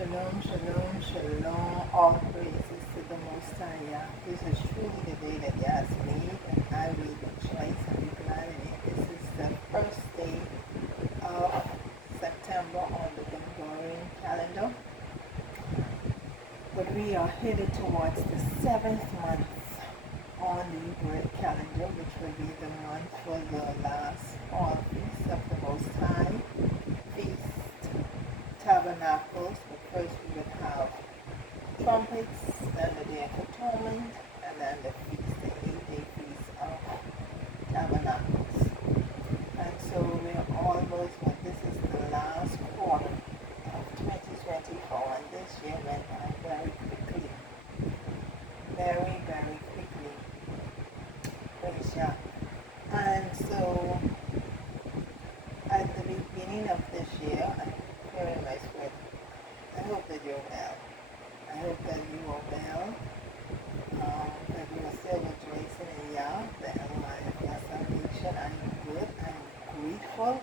Shalom, shalom, shalom. All praises to the Most High Yah. This is truly the day that Yah has made, and I will rejoice and be glad in it. This is the first day of September on the Gregorian calendar, but we are headed towards the seventh month on the Hebrew calendar, which will be the month for the last fall feast of the Most High, Feast Tabernacles. But first we would have trumpets, then the Day of Atonement, and then the feast, the 8-day feast of Tabernacles. And so we're almost, but this is the last quarter of 2024, and this year went by very quickly. Very, very quickly. Praise Yah. And so at the beginning of this year, I'm hearing my spirit, I hope that you're well. I hope that you are well, that you are still rejoicing in Yah, the Elohim of your salvation. I am good. I'm grateful.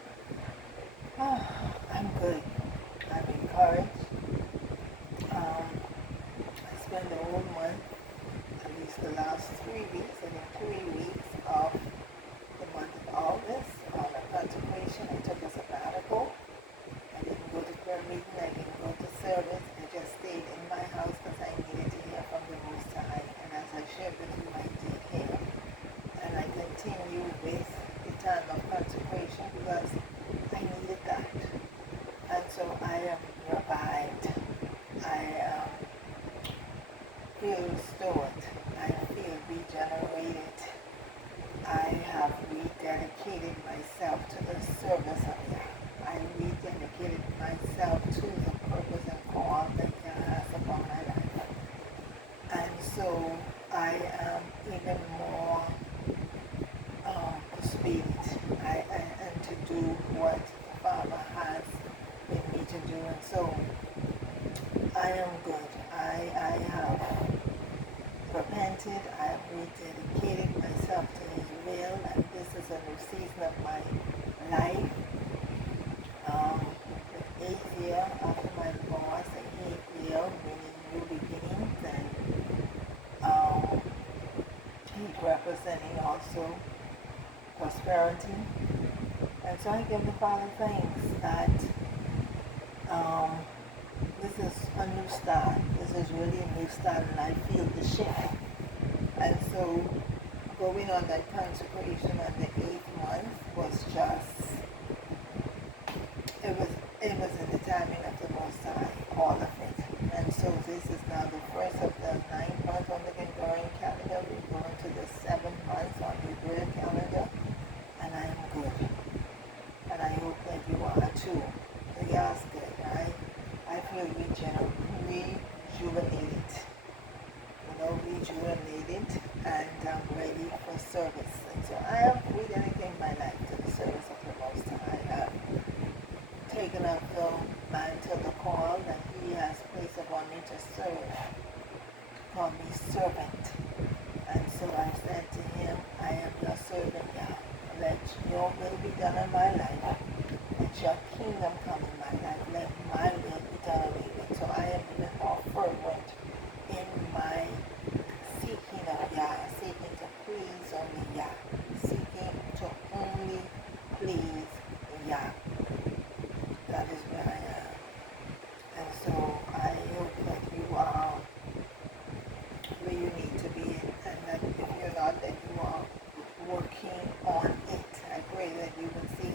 I'm good. I'm encouraged. I spent the whole month, at least the last 3 weeks, I think 3 weeks of the month of August on a consecration. I took a sabbatical. I didn't go to prayer meeting. I didn't go to service. I just stayed in my house because I needed to hear from the Most High. And as I shared with you, I did hear. And I continue with the time of consecration because I needed that. And so I am revived. I feel restored. I feel regenerated. I have rededicated myself to the service of Yah. I rededicated myself to the purpose and call that Yah has upon my life. And so I am even more persuaded and to do what the Father has in me to do. And so I am good. I have repented. I have rededicated myself to His will, and this is a new season of my life. The 8th year after my divorce, the 8th year meaning new beginnings, and He's representing also prosperity. And so I give the Father thanks that this is a new start. This is really a new start, and I feel the shift. And so going on that consecration on the 8th month was just, it was in the timing of the Most High, all of it. And so this is now the first of the 9 months on the Gregorian calendar. We're going to the 7 months on the Hebrew calendar, and I am good. And I hope that you are too. So Yah's good. I feel rejuvenated, rejuvenated, and I'm ready for service. And so I have rededicated my life to the service of the Most High. I have taken up the mantle, the call that He has placed upon me to serve. Call me servant. And so I said to Him, I am your servant, Yah. Let your will be done in my life. Let your kingdom come in my life. Let my will be done in you. So I am even more fervent in my seeking of Yah, seeking to please only Yah, seeking to only please Yah. That is where I am. And so I hope that you are where you need to be, and that if you're not, that you are working on it. I pray that you will see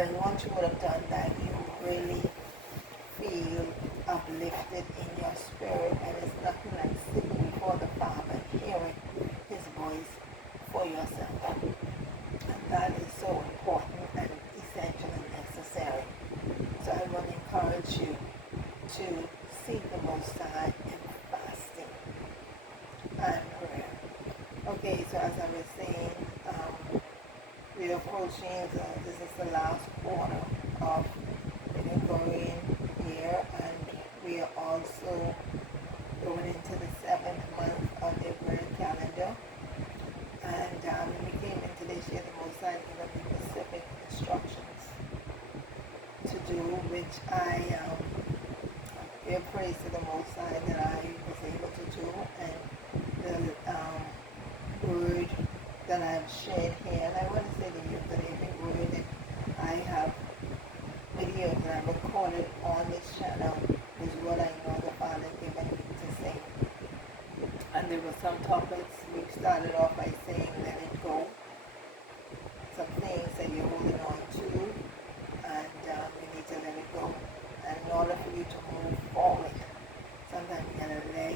But once you would have done that, you really feel uplifted in your spirit, and it's nothing like sitting before the Father, hearing His voice for yourself. And that is so important and essential and necessary. So I want to encourage you to seek the Most High in fasting and prayer. Okay, so as I was saying, we are approaching, this is the last quarter of the Gregorian year, and we are also going into the 7th month of the Gregorian calendar. And when we came into this year, the Most High gave me specific instructions to do, which I give praise to the Most High that I was able to do, and the word that I have shared here. And I want to say to you that every word that I have videos that I recorded on this channel is what I know the Father given me to say. And there were some topics we started off by saying let it go. Some things that you're holding on to, and you need to let it go. And in order for you to move forward, sometimes you gotta lay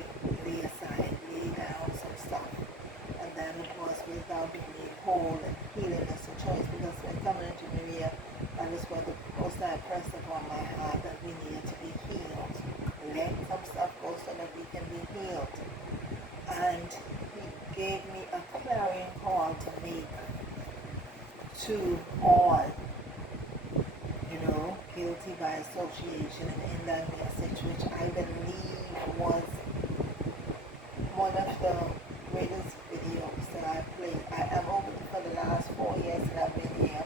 aside, lay down some stuff. And then of course without being made whole and healing is a choice, because when coming into New Year, that is what the Most High pressed upon my heart, that we need to be healed. Let some stuff go so that we can be healed. And He gave me a clarion call to make to all, guilty by association, and in that message, which I believe was one of the greatest videos that I played. I am over for the last 4 years that I've been here.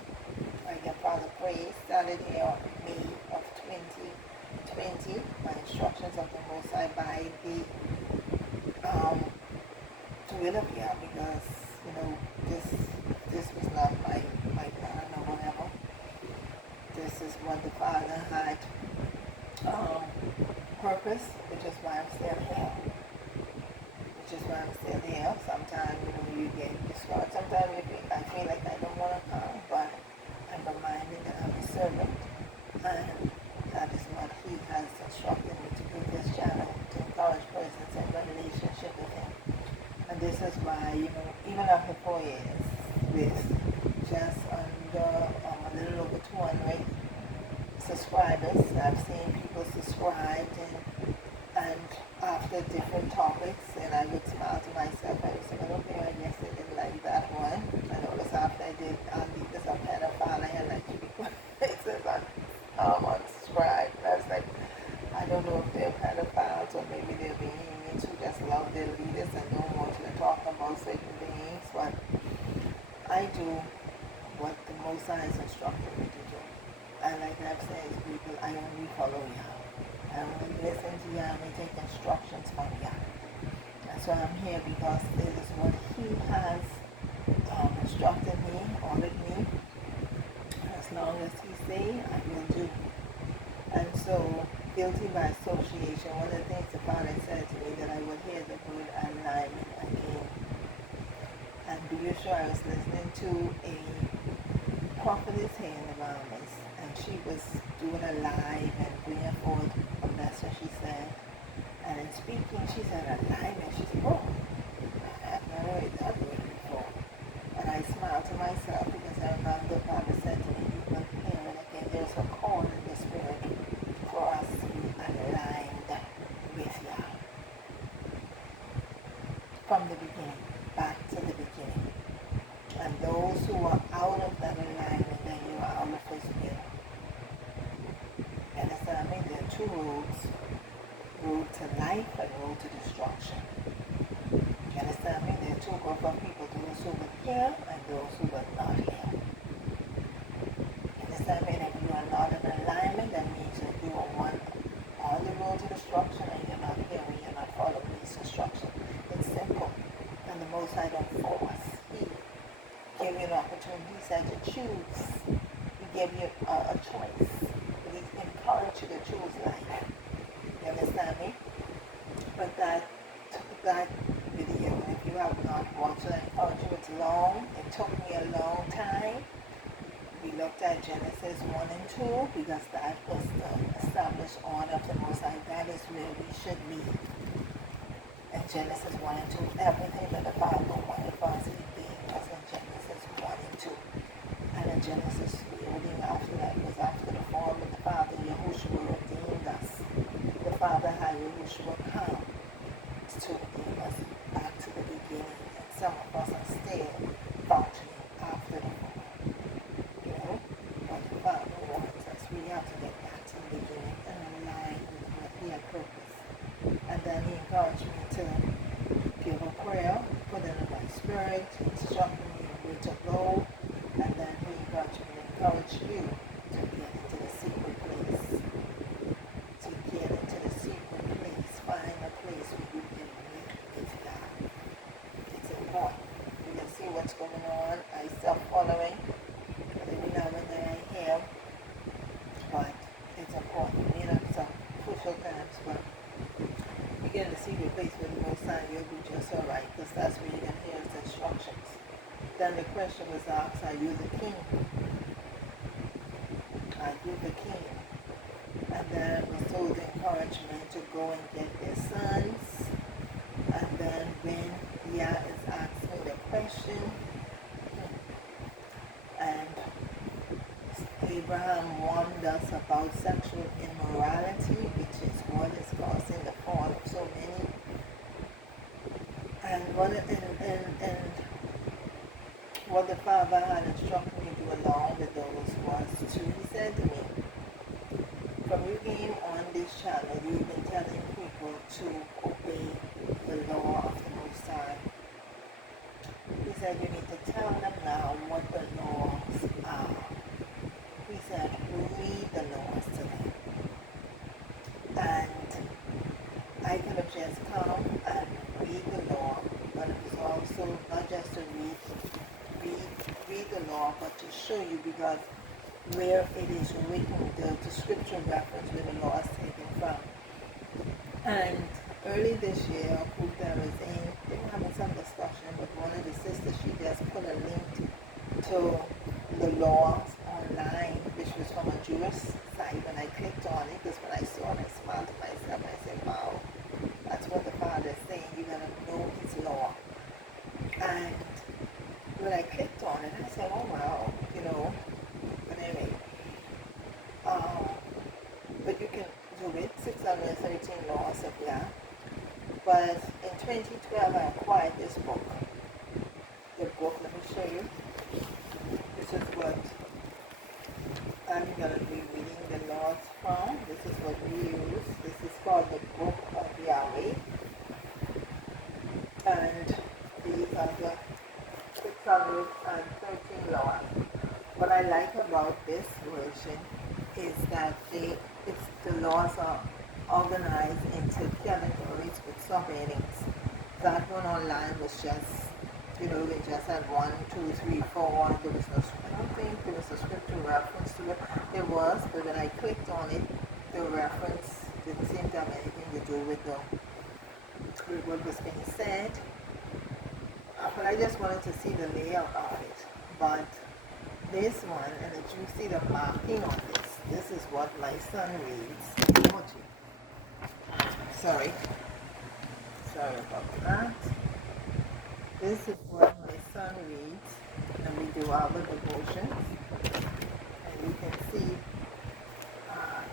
I give Father praise. Started here in May of 2020. My instructions of the Most High by the to will of here, because this was not my plan or whatever. This is what the Father had purpose, which is why I'm still here. Sometimes, you get discouraged. Sometimes I feel like I don't want to come, but I'm reminded that I'm a servant, and that is what He has instructed me to do this channel, to encourage persons in a relationship with Him. And this is why, even after 4 years, with just under a little over 200 subscribers, I've seen people subscribed, and after different topics, and I would smile to myself. I would say, well, okay, I guess they didn't like that one. I noticed after I did because I'm pedophile, I had like 3 places on unsubscribed. And I was like, I don't know if they're pedophiles, or maybe they're beings who just love their leaders and don't want you to talk about certain beings. But I do what the Most High has instructed me to do. And like I've said to people, I only follow Yah. I only listen to Yah and take instructions from Yah. And so I'm here because this is what He has instructed me, ordered me. And as long as He say, I will do. And so, guilty by association, one of the things the Father said to me, that I would hear the word alignment again. And be sure I was listening to a prophetess here in the Bahamas, and she was doing a live and bringing forward a message, she said. And in speaking, she said alignment. She said, oh, I've never heard that word before. And I smiled to myself, because I remember the Father said to me, you will hear it again. There's a call in the Spirit for us to be aligned with Yah. From the beginning, back to the beginning. And those who are out of that alignment, then you are out of His will. You understand me? There are 2 roads. Road to life and road to destruction. You understand me? There are 2 groups of people, those who will hear and those who will not hear. You understand me? And if you are not in alignment, that means that you are on the road to destruction, and you're not hearing, you're not following His instruction. It's simple. And the Most High don't force. He gave you an opportunity. He said to choose. He gave you a choice. But He encouraged you to choose life. You understand me? But that video, if you have not watched it, I encourage you. It's long. It took me a long time. We look looked at Genesis 1 and 2 because that was the established order of the Most High. That is where we should be. In Genesis 1 and 2, everything that the Father wanted for us, He gave us in Genesis 1 and 2. And in Genesis 3, everything after that was after the fall of the Father. Yahushua redeemed us. The Father had Yahushua come to redeem us back to the beginning. And some of us are still functioning after the fall. You know, what the Father wants us. We have to get back to the beginning and align with what He had purposed. And then He encouraged me to give a prayer, put it in my spirit, instructed me where to go, and then He encouraged me to encourage you to get into the secret place. To get into the secret place, find a place where you can meet with God. It's important. You can see what's going on. I self-following. Every now and then I hear, but it's important. You know, some crucial times, but you get in the secret place with the Most High, you'll be just alright, because that's where you can hear His instructions. Then the question was asked, are you the king? Are you the king? And then was told the encouragement to go and get their sons. And then when YAH'S asked me the question, and Abraham warned us about sexual immorality, which is what is causing the fall of so many. And what the Father had instructed me to do along with those was to, He said to me, from you came on this channel, you've been telling people to obey the law of the Most High. He said, you need to tell them now what the laws are. He said, read the laws to them. And I could have just come and read the law, but it was also not just to read the law, but to show you, because where it is written, the scripture reference where the law is taken from. And early this year, a group that was in, they were having some discussion, but one of the sisters, she just put a link to the laws online, which was from a Jewish site. When I clicked on it, because when I saw it, I smiled to myself and I said, wow, that's what the Father is saying, you're going to know His law. And when I clicked on it, I said, oh wow, you know, but anyway, but you can do it, 613 laws of YAH. But in 2012, I acquired this book. The book, let me show you. This is what I'm going to be reading the laws from. This is what we use. This is called the Book of Yahweh. And these are the 613 laws. What I like about this version is that the laws are organized into categories with subheadings. That one online was just, you know, they just had 1, 2, 3, 4. There was no, I don't think there was a scripture reference to it. There was, but when I clicked on it, the reference didn't seem to have anything to do with what was being said. But I just wanted to see the layout of it. But this one, and if you see the marking on this is what my son reads. Sorry about that. This is what my son reads, and we do our devotions. And you can see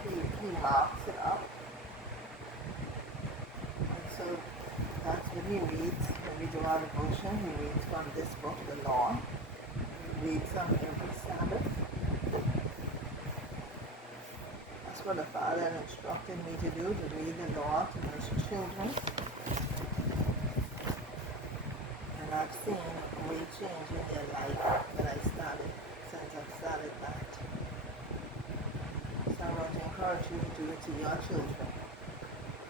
he marks it up. And so that's what he reads when we do our devotion. He reads from this book, the law. He reads some every Sabbath. That's what the Father instructed me to do, to read the law to his children. And I've seen a great change in their life since I've started that. So I want to encourage you to do it to your children.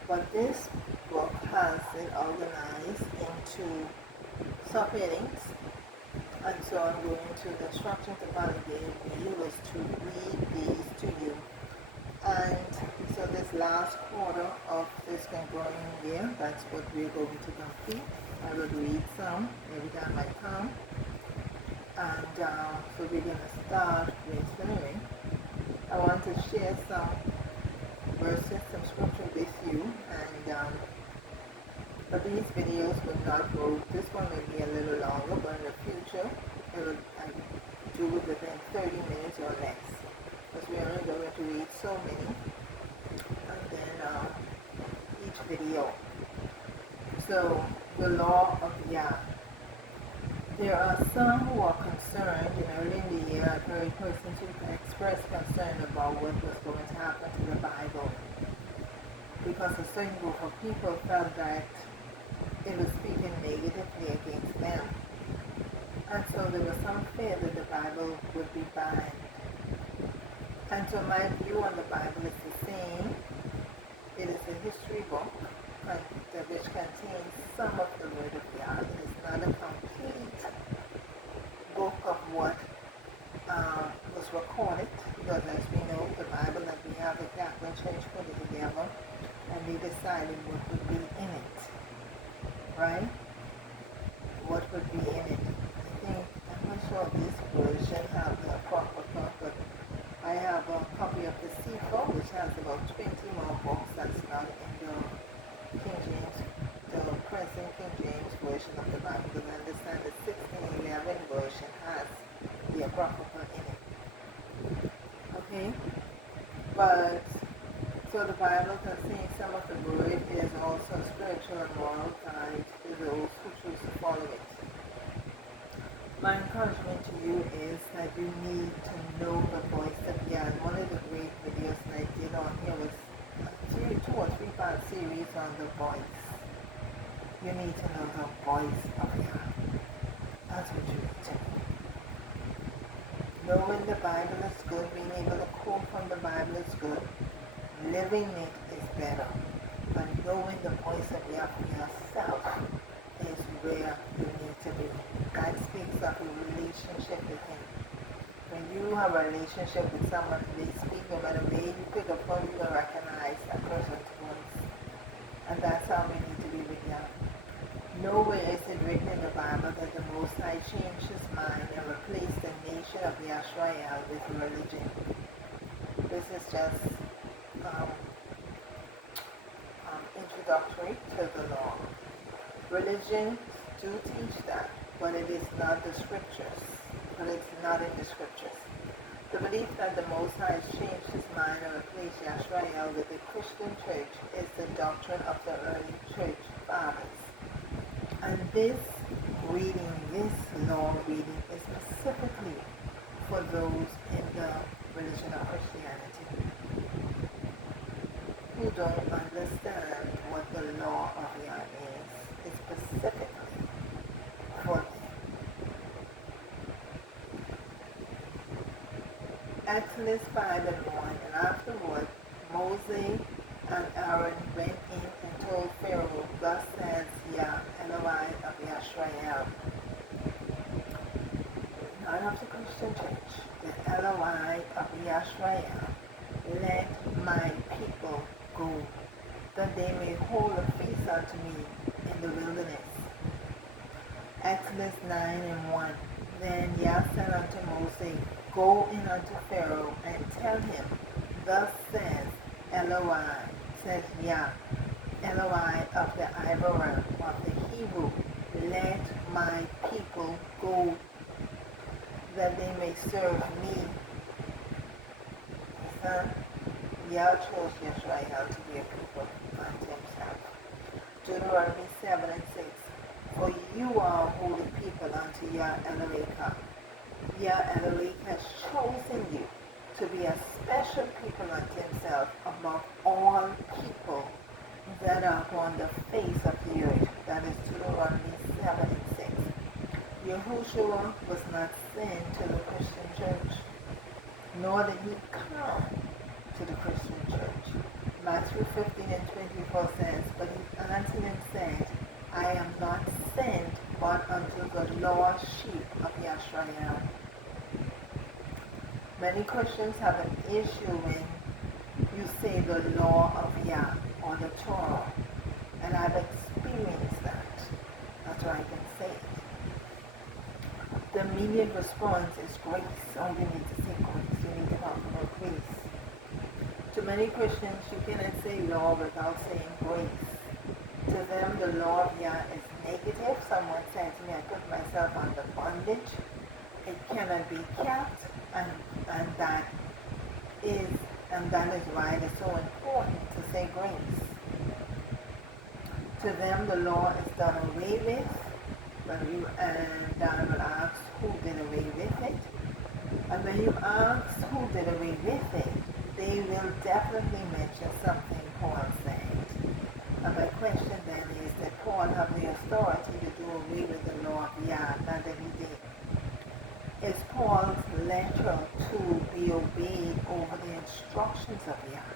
But this book has it organized into subheadings. And so I'm going to, the instructions the Father gave me was to read these to you. And so this last quarter of this Gregorian year, that's what we're going to complete. I will read some every time I come. And so we're going to start with swimming. I want to share some verses, some scripture with you, and but these videos will not go, this one may be a little longer, but in the future I do it within 30 minutes or less, because we're only going to read so many, and then each video. So, the law of Yah. There are some who are concerned, early in the year I've heard persons who express concern about what was going to happen to the Bible, because a certain group of people felt that it was speaking negatively against them. And so there was some fear that the Bible would be banned. And so my view on the Bible is the same. It is a history book which contains some of the word of God. It is not a complete book of what was recorded, because as we know, the Bible that we have, the Catholic Church put it together, and they decided what would be in it. Right? What would be in it? I'm not sure this version has the Apocrypha, but I have a copy of the Sefer, which has about 20 more books that's not in the King James, the present King James version of the Bible, because I understand the 1611 version has the Apocrypha in it. Okay? But so the Bible contains some of the word. It is also spiritual and moral guide to those who choose to follow it. My encouragement to you is that you need to know the voice of God. One of the great videos that I did on here was a 2 or 3 part series on the voice. You need to know the voice of God. That's what you need to know. Knowing the Bible is good, being able to quote from the Bible is good. Living it is better, but knowing the voice of Yah for yourself is where you need to be. God speaks of a relationship with Him. When you have a relationship with someone, they speak, no matter where you pick up phone, you will recognize that person's voice. And that's how we need to be with Yah. Nowhere is it written in the Bible that the Most High changed His mind and replaced the nation of Yisrael with religion. This is just introductory to the law. Religions do teach that, but it is not the scriptures. But it's not in the scriptures. The belief that the Most High has changed His mind and replaced Yisrael with the Christian church is the doctrine of the early church fathers. And this reading, this law reading, is specifically for those in the religion of Christianity who don't understand what the law of Yah is. It's specifically for them. Exodus 5:1, and afterward Moses and Aaron went in and told Pharaoh, thus says Yah, Elohai of Yisrael. Not of the Christian church, the Elohai of Yisrael, let my people go, that they may hold a feast unto me in the wilderness. Exodus 9:1. Then Yah said unto Moses, go in unto Pharaoh, and tell him, thus says Elohai, says Yah, Elohai of the Iberah, of the Hebrew, let my people go, that they may serve me. Yah chose Yisrael to be a people unto Himself. Deuteronomy 7:6. For you are a holy people unto Yah Eloheka. Yah Eloheka has chosen you to be a special people unto Himself among all people that are upon the face of the earth. That is Deuteronomy 7:6. Yahushua was not sent to the Christian church, nor did He come to the Christian church. Matthew 15:24 says, but He answered and said, I am not sent but unto the lost sheep of Yisrael. Many Christians have an issue when you say the law of Yah or the Torah, and I've experienced that. That's why I can say it. The immediate response is grace. Oh, you need to say grace. You need to talk about grace. To many Christians, you cannot say law without saying grace. To them, the law of Yah is negative. Someone said to me, I put myself under bondage. It cannot be kept, and that is why it is so important to say grace. To them, the law is done away with, and I will ask who did away with it. And when you ask who did away with it, they will definitely mention something Paul said. And my question then is, did Paul have the authority to do away with the law of Yah? Not that he did. Is Paul's letter to be obeyed over the instructions of Yah?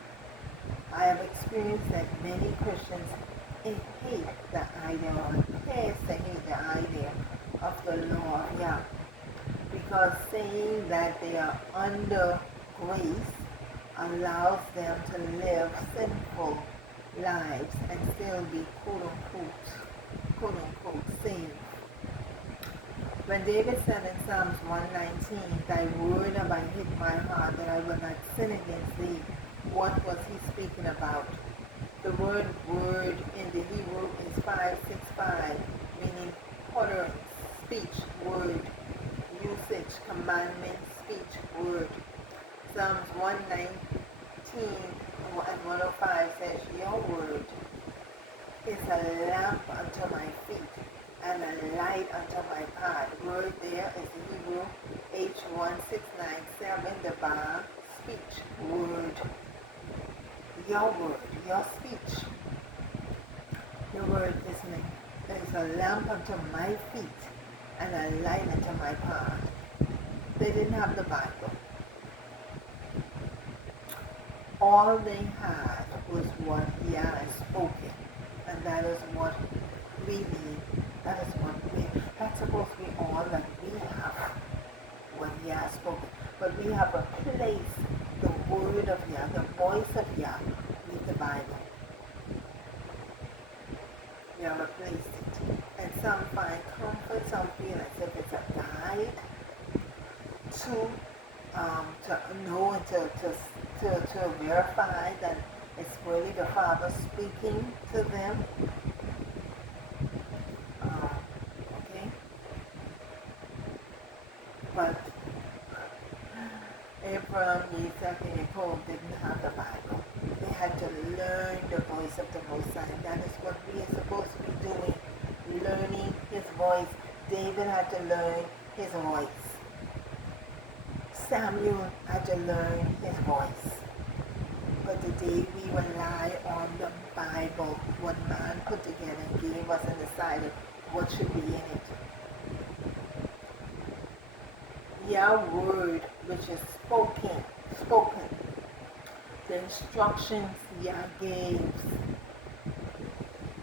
I have experienced that many Christians hate the idea, or appears to hate the idea of the law of Yah, because saying that they are under grace allows them to live sinful lives and still be quote unquote saved. When David said in Psalms 119, thy word have I hid my heart that I will not sin against thee, what was he speaking about? The word in the Hebrew is 565, meaning utterance, speech, word, usage, commandment, speech, word. Psalms 119 and 105 says, your word is a lamp unto my feet and a light unto my path. Word there is the Hebrew H1697, the bar, speech, word. Your word, your speech. Your word is a lamp unto my feet and a light unto my path. They didn't have the Bible. All they had was what Yah has spoken. And that is what we need. That's supposed to be all that we have, what Yah has spoken. But we have replaced the word of Yah, the voice of Yah, with the Bible. We have replaced it. And some find comfort, some feel as if it's a guide to know and to verify that it's really the Father speaking to them. Okay? But Abraham, Isaac, and Jacob didn't have the Bible. They had to learn the voice of the Most High. That is what we are supposed to be doing, learning His voice. David had to learn his voice. Samuel had to learn his voice. But today we rely on the Bible, what man put together and gave us and decided what should be in it. Yah word, which is spoken. The instructions Yah gave,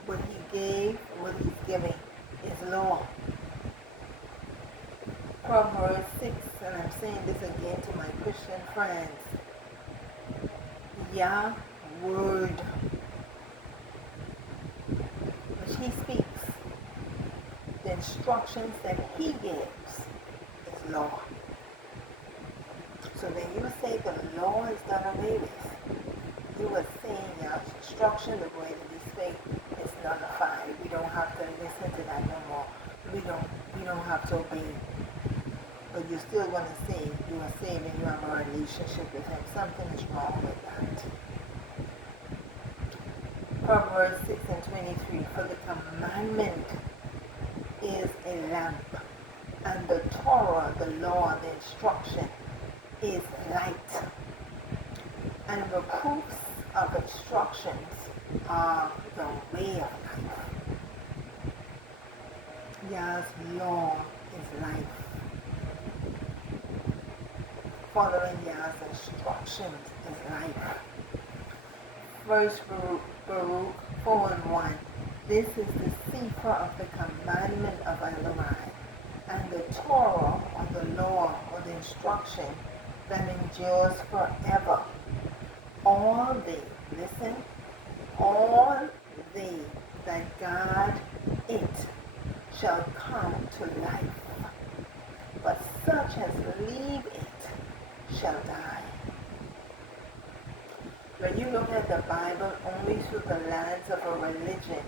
what he's giving is law. Proverbs 6, and I'm saying this again to my Christian friends. Yah word, which he speaks, the instructions that he gives is law. So when you say the law is done away with, you are saying Yah's instruction, the way that he speaks, is nullified. We don't have to listen to that no more. We don't have to obey. But you're still going to say you are saved and you have a relationship with him. Something is wrong with that. Proverbs 6 and 23, for the commandment is a lamp, and the Torah, the law, the instruction, is light. And the proofs of instructions are the way of life. Yah's law is life. Following Yah's instructions is life. First Baruch 4 and 1. This is the sefer of the commandment of Adonai, and the Torah, or the law, or the instruction that endures forever. All they that guard it shall come to life. such as leave it shall die. When you look at the Bible only through the lens of a religion,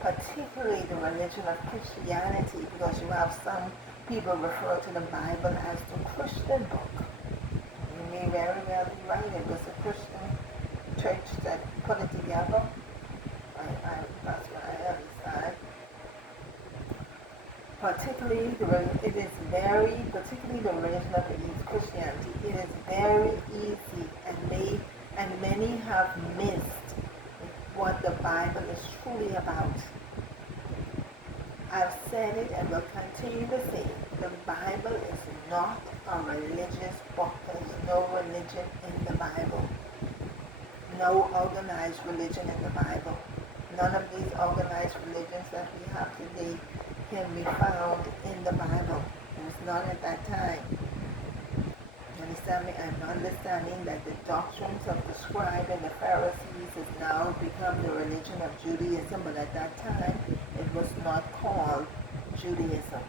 particularly the religion of Christianity, because you have some people refer to the Bible as the Christian book. You may very well be right. It was a Christian church that put it together. That's what I understand. Particularly the religion of Christianity, it is very easy, and many have missed what the Bible is truly about. I've said it and will continue to say it. The Bible is not a religious book. There's no religion in the Bible. No organized religion in the Bible. None of these organized religions that we have today can be found in the Bible. It was not at that time. You understand me? I'm understanding that the doctrines of the scribe and the Pharisees has now become the religion of Judaism, but at that time it was not called Judaism.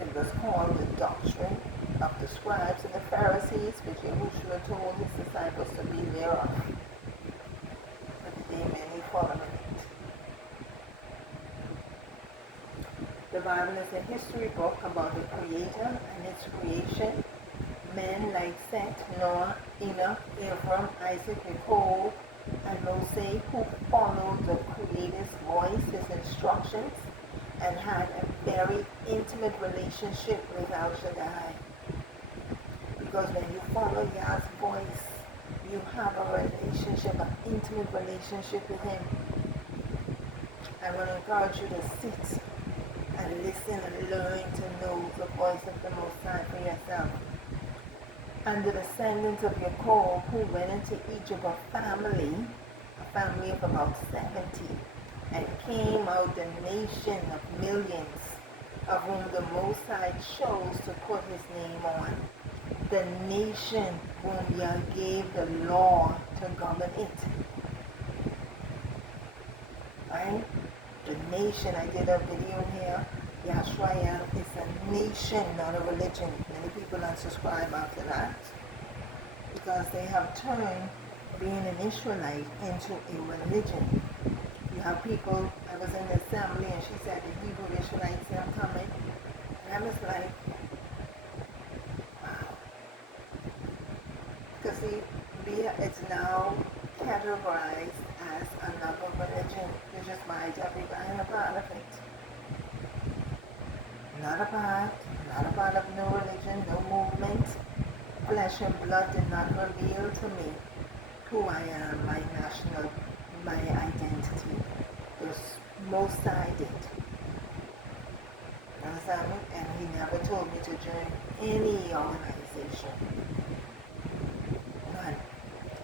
It was called the doctrine of the scribes and the Pharisees, which Yahushua told his disciples to beware of. But today many following it. The Bible is a history book about the Creator and its creation. Men like Seth, Noah, Enoch, Abram, Isaac, Jacob, and Moses, who followed the Creator's voice, his instructions, and had a very intimate relationship with El Shaddai. Because when you follow Yah's voice, you have a relationship, an intimate relationship with Him. I want to encourage you to sit and listen and learn to know the voice of the Most High for yourself. And the descendants of Jacob who went into Egypt, a family of about 70, and came out a nation of millions, of whom the Most High chose to put His name on. The nation whom Yah gave the law to govern it. Right? The nation, I did a video here. Yahshua is a nation, not a religion. Many people unsubscribe after that because they have turned being an Israelite into a religion. You have people, I was in the assembly and she said the Hebrew Israelites say I'm coming. And I was like, wow. Because it's now categorized as another religion. You just might have people, I'm a part of it. Not a part of no religion, no movement. Flesh and blood did not reveal to me who I am, my identity. The Most High did. Understand me? And He never told me to join any organization. None.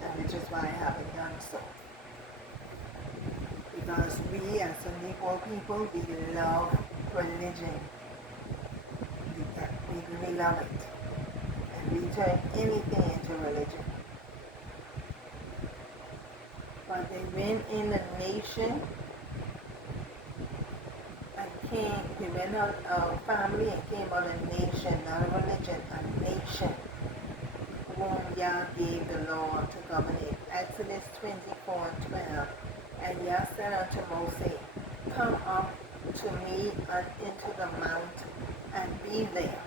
And which is why I haven't done so. Because we as a Negro people, we love religion. We really love it. And we turn anything into religion. But they went in a nation and they went out a family and came out a nation, not a religion, a nation, whom Yah gave the law to govern it. Exodus 24 and 12. And Yah said unto Moses, come up to me into the mount and be there,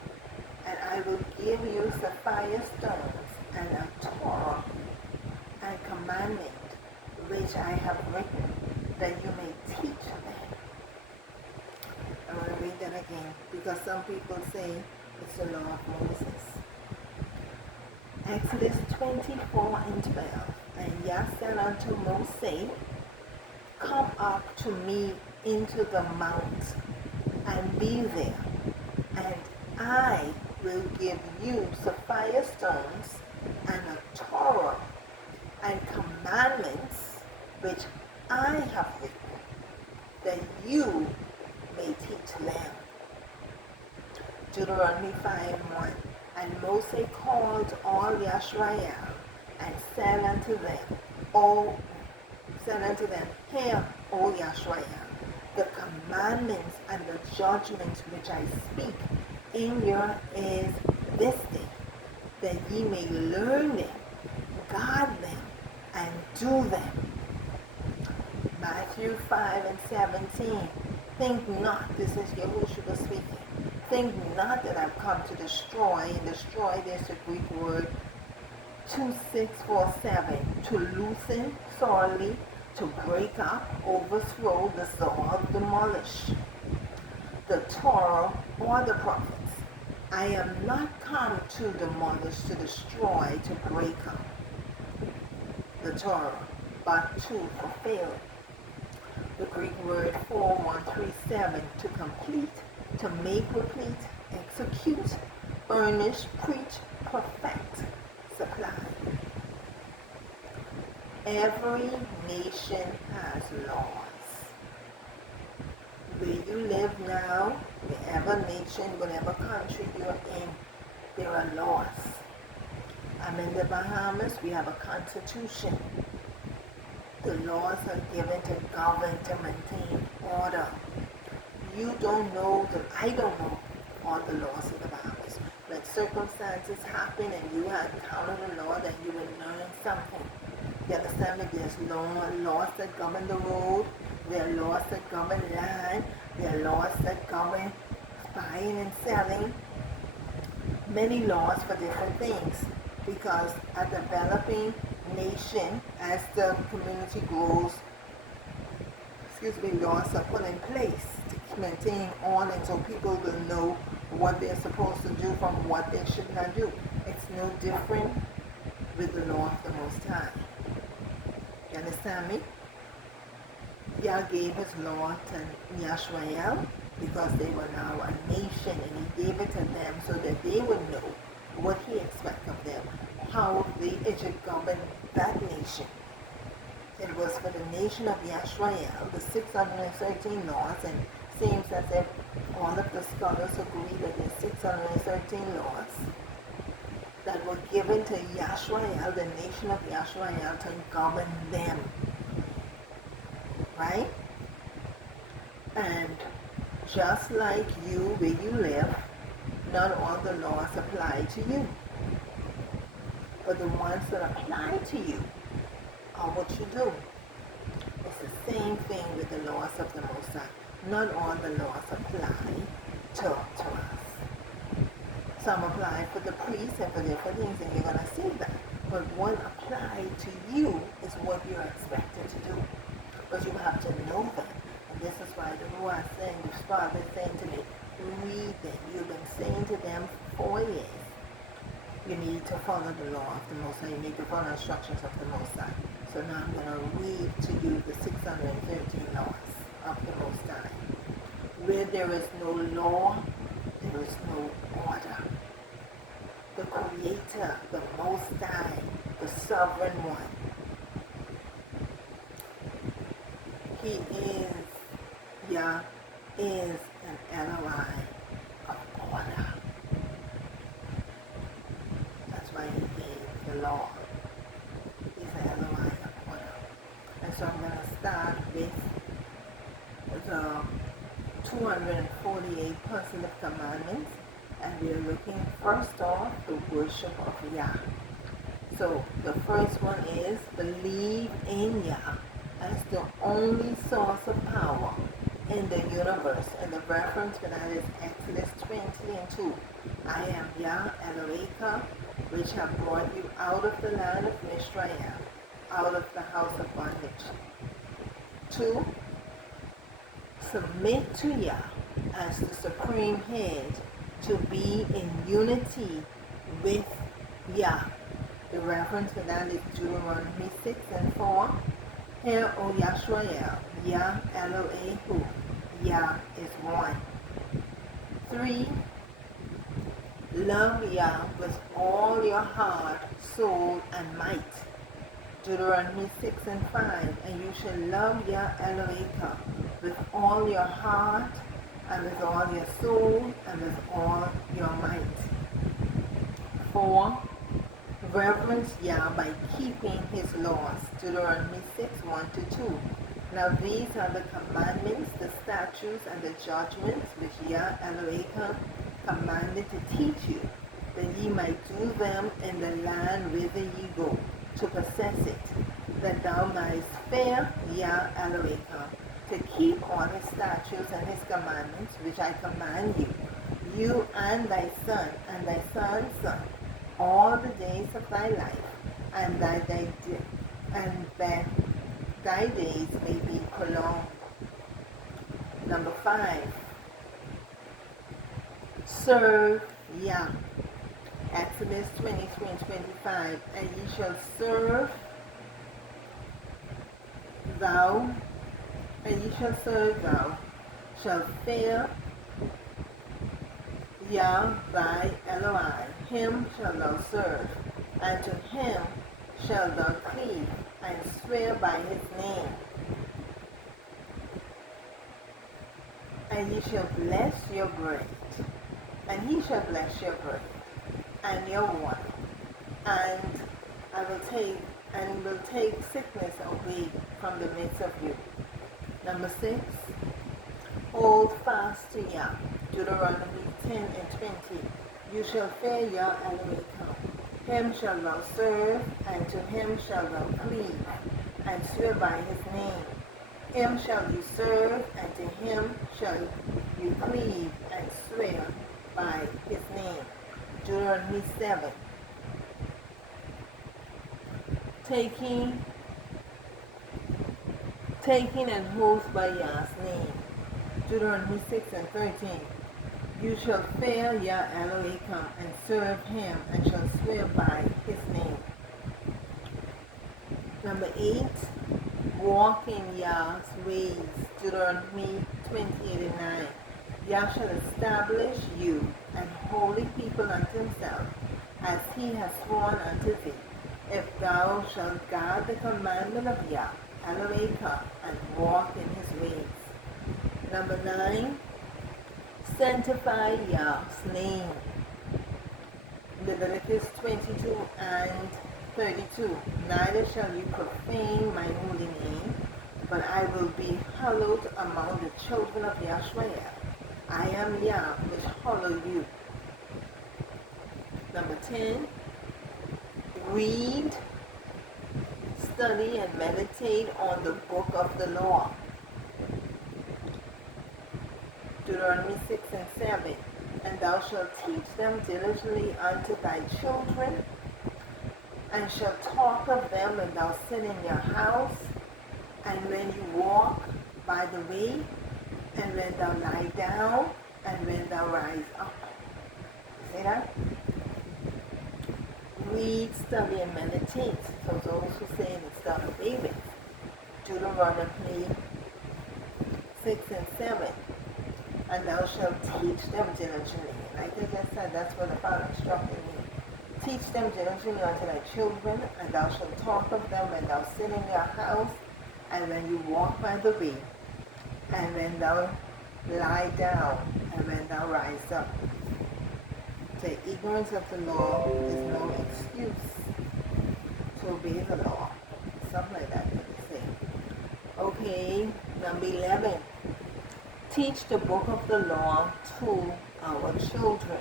and I will give you sapphire stones and a Torah and commandment which I have written, that you may teach them. I want to read that again because some people say it's the law of Moses. Exodus 24 and 12. And Yah said unto Moses, come up to me into the mount and be there, and I will give you sapphire stones and a Torah and commandments which I have written, that you may teach them. Deuteronomy 5:1. And Moses called all Yisrael and said unto them, hear, O Yisrael, the commandments and the judgments which I speak in your ears this day, that ye may learn them, guard them, and do them. Matthew 5 and 17. Think not, this is Yahushua speaking, think not that I've come to destroy. And destroy, there's a Greek word 2647, to loosen, sorely, to break up, overthrow, dissolve, demolish the Torah or the prophets. I am not come to demolish, to destroy, to break up the Torah, but to fulfill. The Greek word 4137, to complete, to make replete, execute, furnish, preach, perfect, supply. Every nation has laws. Where you live now, whatever nation, whatever country you're in, there are laws. I'm in the Bahamas, we have a constitution. The laws are given to govern, to maintain order. You don't know, I don't know all the laws of the Bahamas. When circumstances happen and you have encountered a law, then you will learn something. You understand that there's laws that govern the road, there are laws that govern land, there are laws that govern buying and selling. Many laws for different things, because a developing nation, as the community grows, laws are put in place to maintain order, and so people will know what they're supposed to do from what they should not do. It's no different with the law of the Most High. You understand me? Yah gave his law to Yashrael because they were now a nation, and he gave it to them so that they would know what he expects of them, how they should govern that nation. It was for the nation of Yashrael, the 613 laws, and seems as if all of the scholars agree that there's 613 laws that were given to Yashrael, the nation of Yashrael, to govern them. Right? And just like you, where you live, not all the laws apply to you. But the ones that apply to you are what you do. It's the same thing with the laws of the Most High. Not all the laws apply to us. Some apply for the priests and for different things, and you're going to see that. But what applied to you is what you're expected to do. But you have to know that. And this is why the Ruach is saying, the Father is saying to me, read them. You've been saying to them for 4 years. You need to follow the law of the Most High. You need to follow instructions of the Most High. So now I'm going to read to you the 613 laws of the Most High. Where there is no law, there is no order. The Creator, the Most High, the Sovereign One, He is, Yah is an Eloi of order. That's why he gave the law. He's an Eloi of order. And so I'm going to start with the 248 positive commandments. And we're looking first off the worship of Yah. So the first one is believe in Yah as the only source of power in the universe. And the reference for that is Exodus 20 and 2. I am Yah Eloheka, which have brought you out of the land of Mishraim, out of the house of bondage. 2. Submit to Yah as the supreme head, to be in unity with Yah. The reference for that is Deuteronomy 6 and 4. Hear, O Yashrael, Yah Elohehu, Yah is one. 3. Love Yah with all your heart, soul, and might. Deuteronomy 6 and 5. And you shall love Yah Eloheka with all your heart, and with all your soul, and with all your might. 4. Reverence Yah by keeping his laws. Deuteronomy 6, 1 to 2. Now these are the commandments, the statutes, and the judgments which Yah Eloheka commanded to teach you, that ye might do them in the land whither ye go, to possess it, that thou mightest fear Yah Eloheka, to keep all his statutes and his commandments, which I command you, you and thy son, and thy son's son, all the days of thy life, and that thy days may be prolonged. Number 5. Serve Yah. Exodus 23 and 25. And ye shall serve thou, shall fear Yah thy Eloi, him shall thou serve, and to him shall thou cleave, and swear by his name. And ye shall bless your bread, and he shall bless your bread, and your wine, and will take sickness away from the midst of you. Number 6. Hold fast to Yah. Deuteronomy 10 and 20. You shall fear Yah Eloheka. Him shall thou serve, and to him shall thou cleave, and swear by his name. Him shall you serve, and to him shall you cleave, and swear by his name. Deuteronomy 7. Taking an oath by Yah's name. Deuteronomy 6 and 13. You shall fear Yah Eloheka, and serve him, and shall swear by his name. Number 8. Walk in Yah's ways. Deuteronomy 28 and 9. Yah shall establish you an holy people unto himself, as he has sworn unto thee, if thou shalt guard the commandment of Yah Eloheka, and walk in his ways. Number 9. Sanctify Yah's name. Leviticus 22 and 32. Neither shall you profane my holy name, but I will be hallowed among the children of Yahshua. I am Yah, which hallow you. Number 10. Read, study, and meditate on the book of the law. Deuteronomy 6 and 7. And thou shalt teach them diligently unto thy children, and shalt talk of them when thou sit in your house, and when you walk by the way, and when thou lie down, and when thou rise up. See that? Read, study, and meditate. So those who say it start of David. Deuteronomy 6 and 7. And thou shalt teach them diligently. Like I just said, that's what the Father instructed me. Teach them diligently unto thy children, and thou shalt talk of them when thou sit in your house, and when you walk by the way, and when thou lie down, and when thou rise up. The ignorance of the law is no excuse to obey the law. Something like that, they say. Okay, number 11. Teach the book of the law to our children.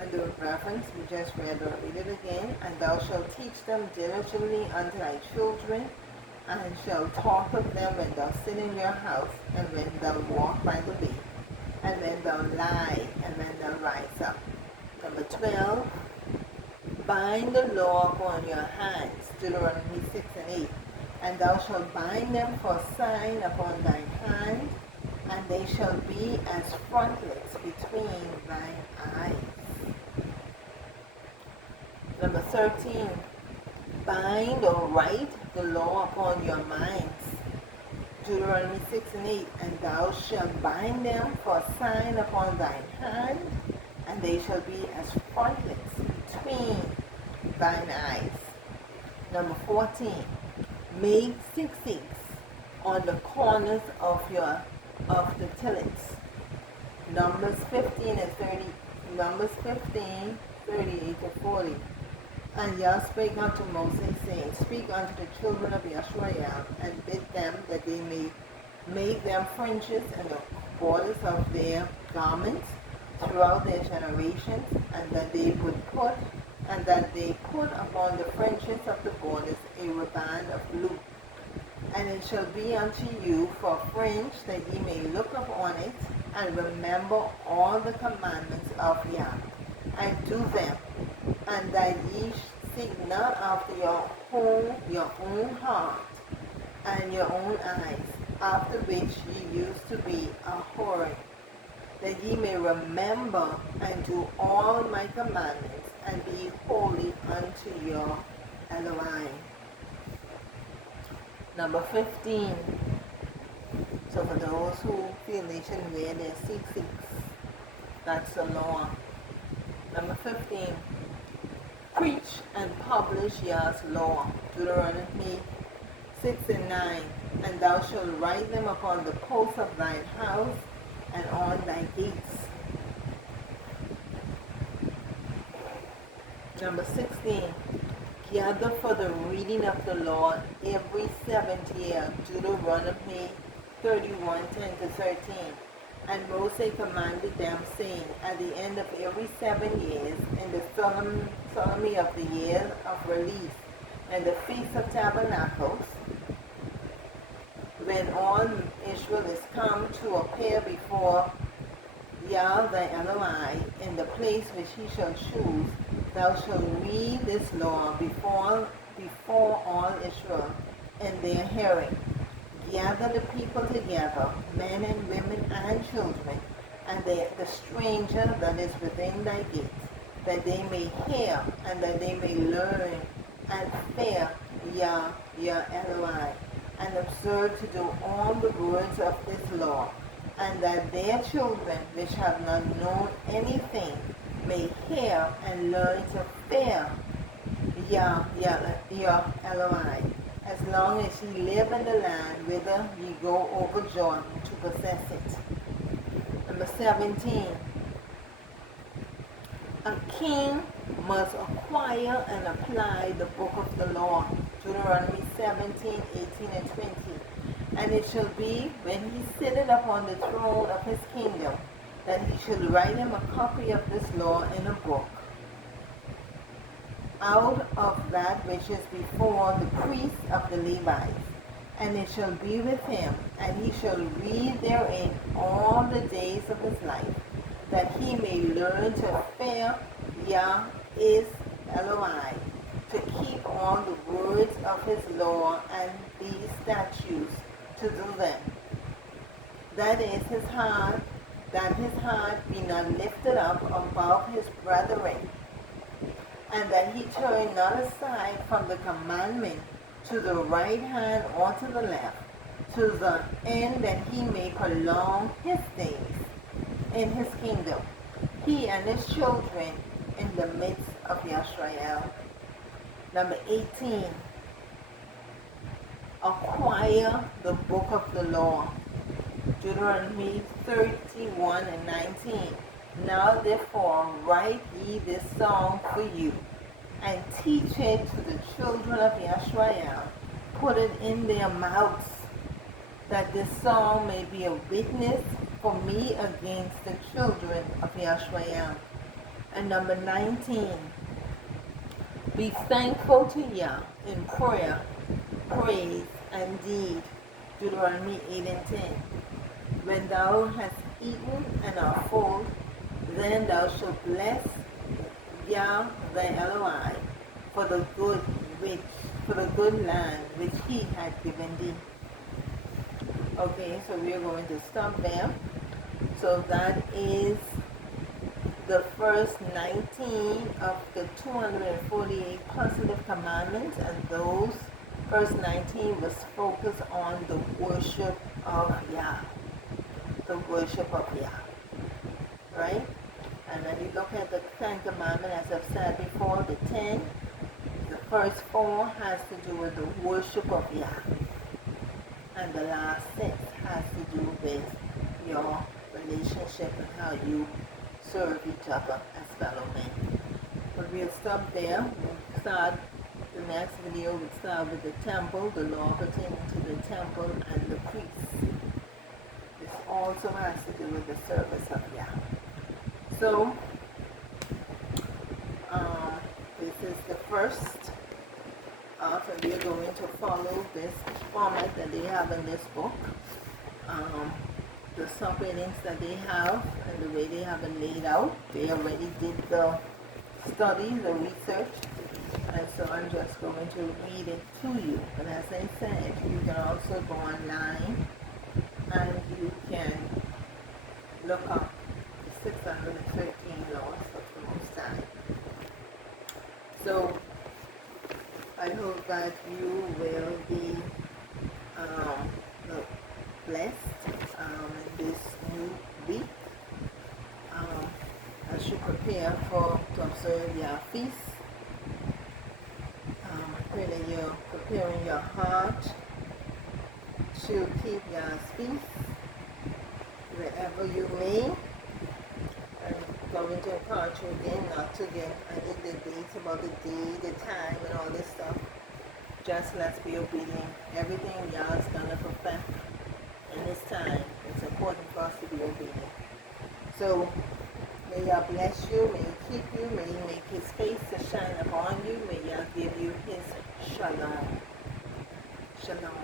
And the reference we just read, I'll read it again. And thou shalt teach them diligently unto thy children, and shalt talk of them when thou sit in your house, and when thou walk by the way, and when thou lie, and when thou rise up. Number 12. Bind the law upon your hands. Deuteronomy 6 and 8. And thou shalt bind them for a sign upon thine hand, and they shall be as frontlets between thine eyes. Number 13. Bind or write the law upon your minds. Deuteronomy 6 and 8. And thou shalt bind them for a sign upon thine hand, and they shall be as frontlets between thine eyes. Number 14. Make 6 on the corners of the tillets. Numbers 15 and 30. Numbers 15, 38 to 40. And Yah spake unto Moses, saying, Speak unto the children of Yahshua, and bid them that they may make them fringes in the borders of their garments throughout their generations, and that they put upon the fringes of the borders a riband of blue. And it shall be unto you for a fringe, that ye may look upon it, and remember all the commandments of Yah, and do them, and that ye seek not after your own heart and your own eyes, after which ye used to be a whoring, that ye may remember and do all my commandments, and be holy unto your Elohim. Number 15. So for those who feel they should wear their tzitzits, that's the law. Number 15. Preach and publish Yah's law. Deuteronomy 6 and 9. And thou shalt write them upon the posts of thine house and on thy gates. Number 16. Gather for the reading of the law every 7th year. Deuteronomy 31, 10 to 13. And Moses commanded them, saying, at the end of every 7 years, in the solemnity of the year of release, and the Feast of Tabernacles, when all Israel is come to appear before Yah thy Elohim in the place which he shall choose, thou shalt read this law before all Israel in their hearing. Gather the people together, men and women and children, and the stranger that is within thy gates, that they may hear and that they may learn and fear Yah your Elohim, and observe to do all the words of this law, and that their children which have not known anything may hear and learn to fear Yah your Elohim, as long as ye live in the land whither ye go over Jordan to possess it. Number 17. A king must acquire and apply the book of the law. Deuteronomy 17, 18, and 20. And it shall be, when he sitteth upon the throne of his kingdom, that he shall write him a copy of this law in a book, out of that which is before the priests of the Levites. And it shall be with him, and he shall read therein all the days of his life, that he may learn to fear Yah his Elohim, to keep all the words of his law and these statutes, to do them. That his heart be not lifted up above his brethren, and that he turn not aside from the commandment to the right hand or to the left, to the end that he may prolong his days in his kingdom, he and his children in the midst of Yisrael. Number 18. Acquire the book of the law. Deuteronomy 31 and 19. Now therefore write ye this song for you, and teach it to the children of Yisrael. Put it in their mouths, that this song may be a witness for me against the children of Yisrael. And number 19. Be thankful to Yah in prayer, praise, and deed. Deuteronomy 8 and 10. When thou hast eaten and art full, then thou shalt bless Yah thy Elohim for the good land which he hath given thee. Okay, so we are going to stop there. So that is the first 19 of the 248 positive commandments, and those first 19 was focused on the worship of Yah. The worship of Yah. Right? And when you look at the 10 commandments, as I've said before, the 10, the first 4 has to do with the worship of Yah. And the last 6 has to do with your relationship and how you serve each other as fellow men. But we'll stop there. We'll start the next video. We'll start with the temple, the law pertaining to the temple and the priests. It's also has to do with the service of Yah. So, this is the first and we are going to follow this format that they have in this book. The subheadings that they have and the way they have it laid out. They already did the study, the research, and so I'm just going to read it to you. But as I said, you can also go online and you can look up the 613 laws of the Most High. So I hope that you will be blessed in this new week as you prepare to observe your feast. I pray that you're preparing your heart to keep your feast wherever you may. I'm going to encourage you again not to get any debates about the day, the time, and all this stuff. Just let's be obedient. Everything Yah's gonna perfect in this time. It's important for us to be obedient. So may Yah bless you, may He keep you, may He make His face to shine upon you, may Yah give you His shalom. Shalom.